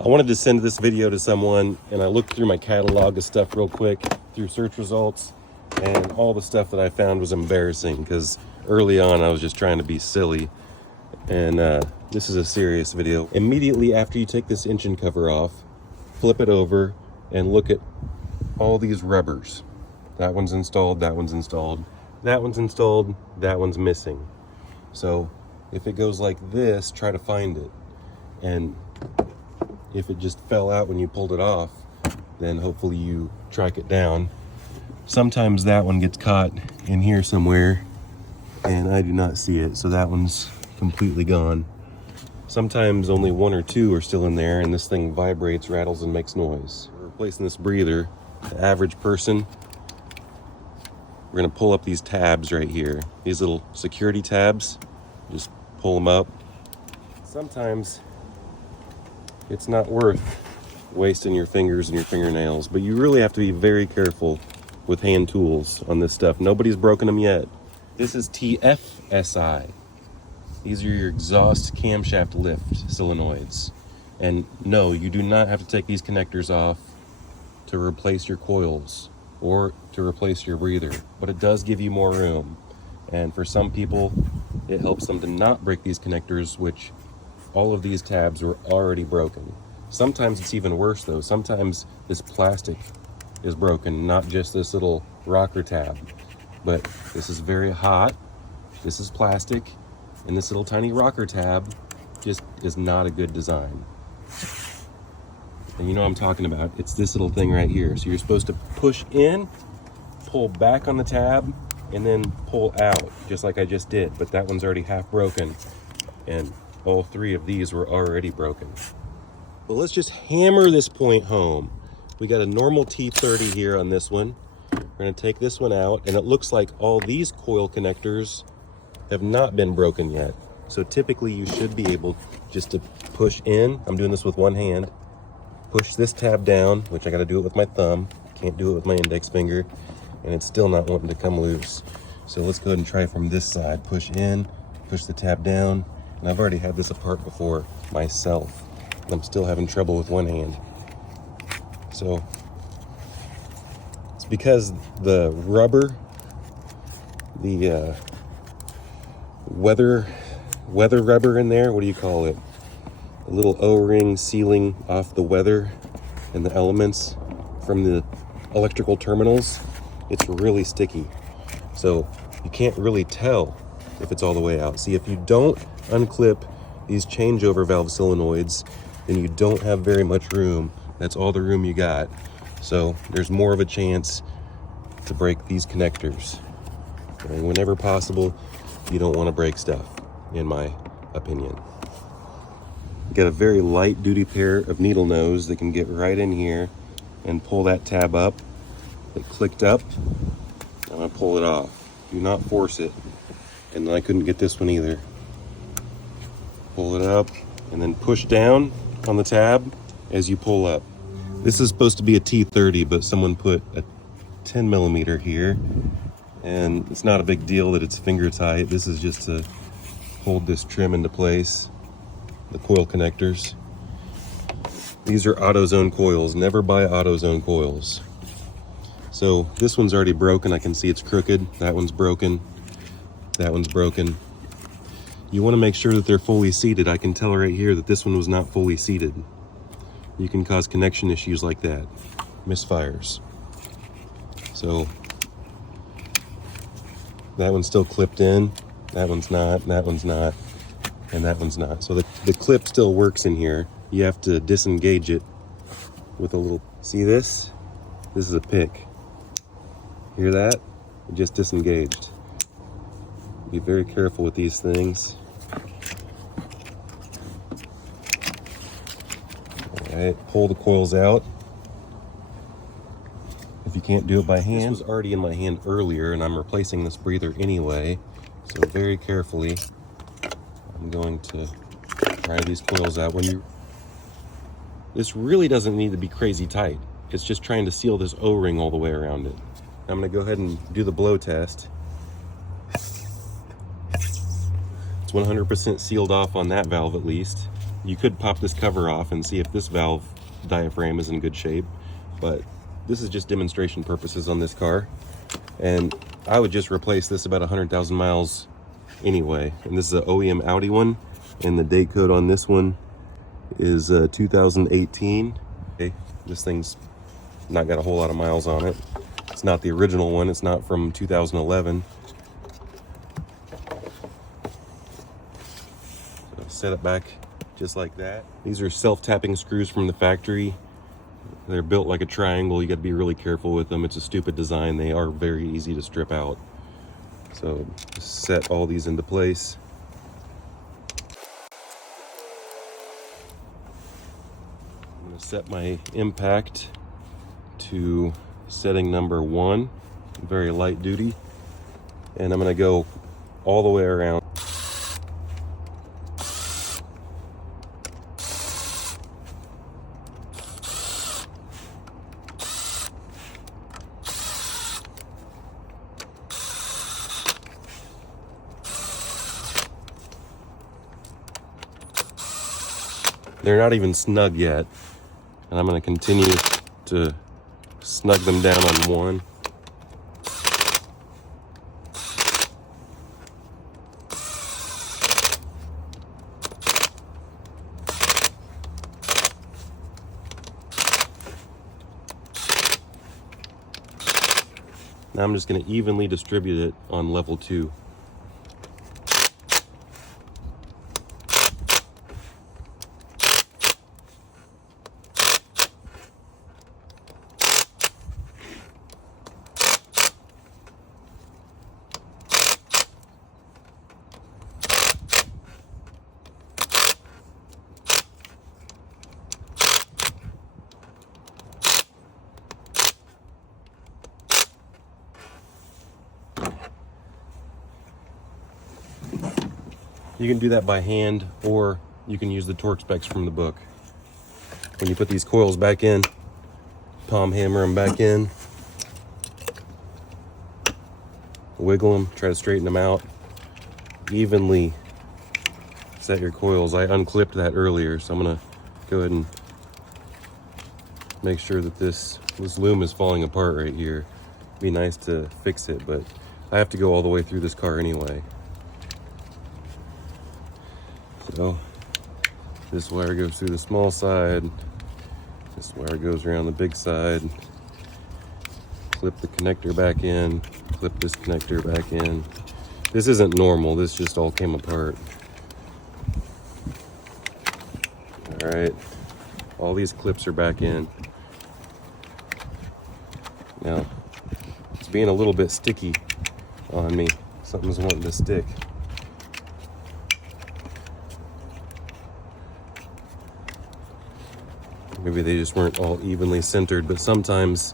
I wanted to send this video to someone, and I looked through my catalog of stuff real quick through search results, and all the stuff that I found was embarrassing because early on I was just trying to be silly. And this is a serious video. Immediately after you take this engine cover off, flip it over and look at all these rubbers. That one's installed, that one's installed, that one's installed, that one's missing. So if it goes like this, try to find it. And if it just fell out when you pulled it off, then hopefully you track it down. Sometimes that one gets caught in here somewhere and I do not see it, so that one's completely gone. Sometimes only one or two are still in there and this thing vibrates, rattles, and makes noise. We're replacing this breather. The average person, we're gonna pull up these tabs right here. These little security tabs, just pull them up. Sometimes it's not worth wasting your fingers and your fingernails, but you really have to be very careful with hand tools on this stuff. Nobody's broken them yet. This is TFSI. These are your exhaust camshaft lift solenoids. And no, you do not have to take these connectors off to replace your coils or to replace your breather, but it does give you more room. And for some people, it helps them to not break these connectors, which all of these tabs were already broken. Sometimes it's even worse though. Sometimes this plastic is broken, not just this little rocker tab. But this is very hot, this is plastic, and this little tiny rocker tab just is not a good design. And you know what I'm talking about. It's this little thing right here. So you're supposed to push in, pull back on the tab, and then pull out, just like I just did. But that one's already half broken, and all three of these were already broken. But let's just hammer this point home. We got a normal T30 here on this one. We're gonna take this one out, and it looks like all these coil connectors have not been broken yet. So typically you should be able just to push in. I'm doing this with one hand. Push this tab down, which I gotta do it with my thumb. Can't do it with my index finger, and it's still not wanting to come loose. So let's go ahead and try from this side. Push in, push the tab down. And I've already had this apart before myself. I'm still having trouble with one hand. So it's because the rubber, the weather rubber in there, what do you call it? A little O-ring sealing off the weather and the elements from the electrical terminals. It's really sticky. So you can't really tell if it's all the way out. See, if you don't unclip these changeover valve solenoids, then you don't have very much room. That's all the room you got. So there's more of a chance to break these connectors. And whenever possible, you don't want to break stuff, in my opinion. You got a very light duty pair of needle nose that can get right in here and pull that tab up. It clicked up. I'm gonna pull it off. Do not force it. And then I couldn't get this one either. Pull it up and then push down on the tab as you pull up. This is supposed to be a T30, but someone put a 10 millimeter here, and it's not a big deal that it's finger tight. This is just to hold this trim into place, the coil connectors. These are AutoZone coils. Never buy AutoZone coils. So this one's already broken. I can see it's crooked. That one's broken. That one's broken. You want to make sure that they're fully seated. I can tell right here that this one was not fully seated. You can cause connection issues like that, misfires. So that one's still clipped in, that one's not, that one's not, and that one's not. So the clip still works in here. You have to disengage it with a little, see this? This is a pick. Hear that? It just disengaged. Be very careful with these things. All right, pull the coils out. If you can't do it by hand, this was already in my hand earlier and I'm replacing this breather anyway. So very carefully, I'm going to pry these coils out. This really doesn't need to be crazy tight. It's just trying to seal this O-ring all the way around it. I'm gonna go ahead and do the blow test. It's 100% sealed off on that valve at least. you could pop this cover off and see if this valve diaphragm is in good shape, but this is just demonstration purposes on this car, and I would just replace this about 100,000 miles anyway. And this is an OEM Audi one, and the date code on this one is 2018. Okay, this thing's not got a whole lot of miles on it. It's not the original one, it's not from 2011. So set it back just like that. These are self-tapping screws from the factory. They're built like a triangle. You got to be really careful with them. It's a stupid design. They are very easy to strip out. So just set all these into place. I'm going to set my impact to setting number 1, very light duty, and I'm going to go all the way around. They're not even snug yet, and I'm going to continue to snug them down on one. Now I'm just going to evenly distribute it on level 2. You can do that by hand, or you can use the torque specs from the book. When you put these coils back in, palm hammer them back in, wiggle them, try to straighten them out, evenly set your coils. I unclipped that earlier, so I'm gonna go ahead and make sure that this loom is falling apart right here. It'd be nice to fix it, but I have to go all the way through this car anyway. So this wire goes through the small side, this wire goes around the big side, clip the connector back in, clip this connector back in. This isn't normal, this just all came apart. All right, all these clips are back in. Now, it's being a little bit sticky on me. Something's wanting to stick. Maybe they just weren't all evenly centered, but sometimes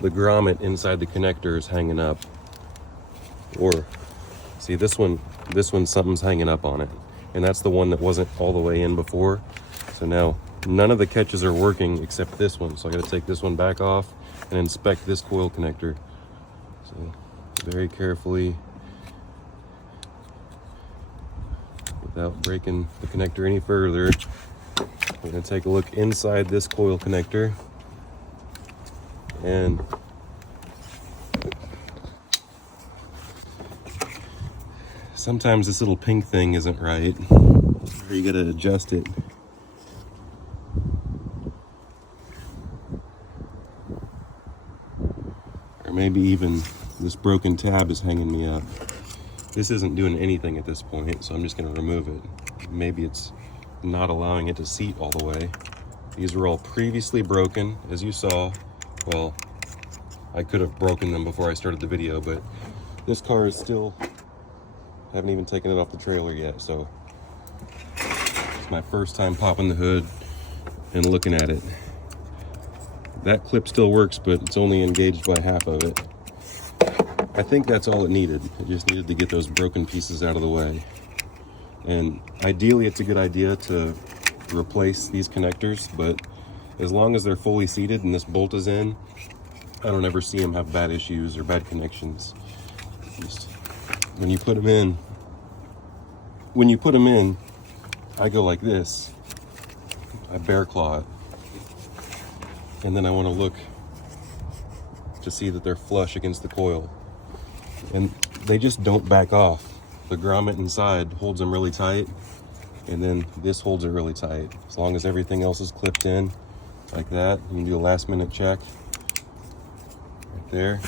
the grommet inside the connector is hanging up. Or, see this one, something's hanging up on it. And that's the one that wasn't all the way in before. So now, none of the catches are working except this one. So I gotta take this one back off and inspect this coil connector. So, very carefully, without breaking the connector any further, we're going to take a look inside this coil connector, and sometimes this little pink thing isn't right, or you got to adjust it. Or maybe even this broken tab is hanging me up. This isn't doing anything at this point, so I'm just going to remove it. Maybe it's not allowing it to seat all the way. These were all previously broken, as you saw. Well, I could have broken them before I started the video, but this car is still, haven't even taken it off the trailer yet, so it's my first time popping the hood and looking at it. That clip still works, but it's only engaged by half of it. I think that's all it needed. It just needed to get those broken pieces out of the way. And ideally it's a good idea to replace these connectors, but as long as they're fully seated and this bolt is in, I don't ever see them have bad issues or bad connections. Just when you put them in, I go like this. I bear claw it. And then I want to look to see that they're flush against the coil. And they just don't back off. The grommet inside holds them really tight, and then this holds it really tight. As long as everything else is clipped in like that, you can do a last minute check right there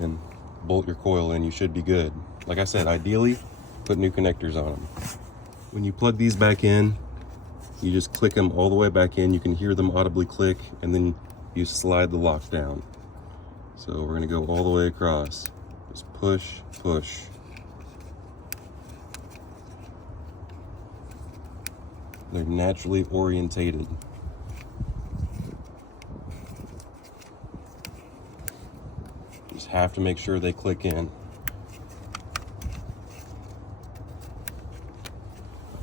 and bolt your coil in. You should be good. Like I said, ideally put new connectors on them. When you plug these back in, you just click them all the way back in. You can hear them audibly click, and then you slide the lock down. So we're going to go all the way across. Just push, push. They're naturally orientated. Just have to make sure they click in.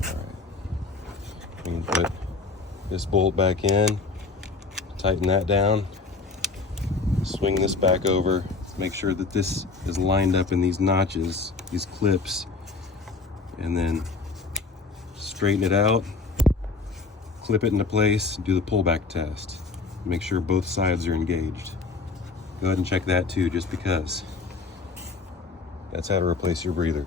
Alright. We can put this bolt back in, tighten that down, swing this back over, make sure that this is lined up in these notches, these clips, and then straighten it out, clip it into place, do the pullback test. Make sure both sides are engaged. Go ahead and check that too, just because. That's how to replace your breather.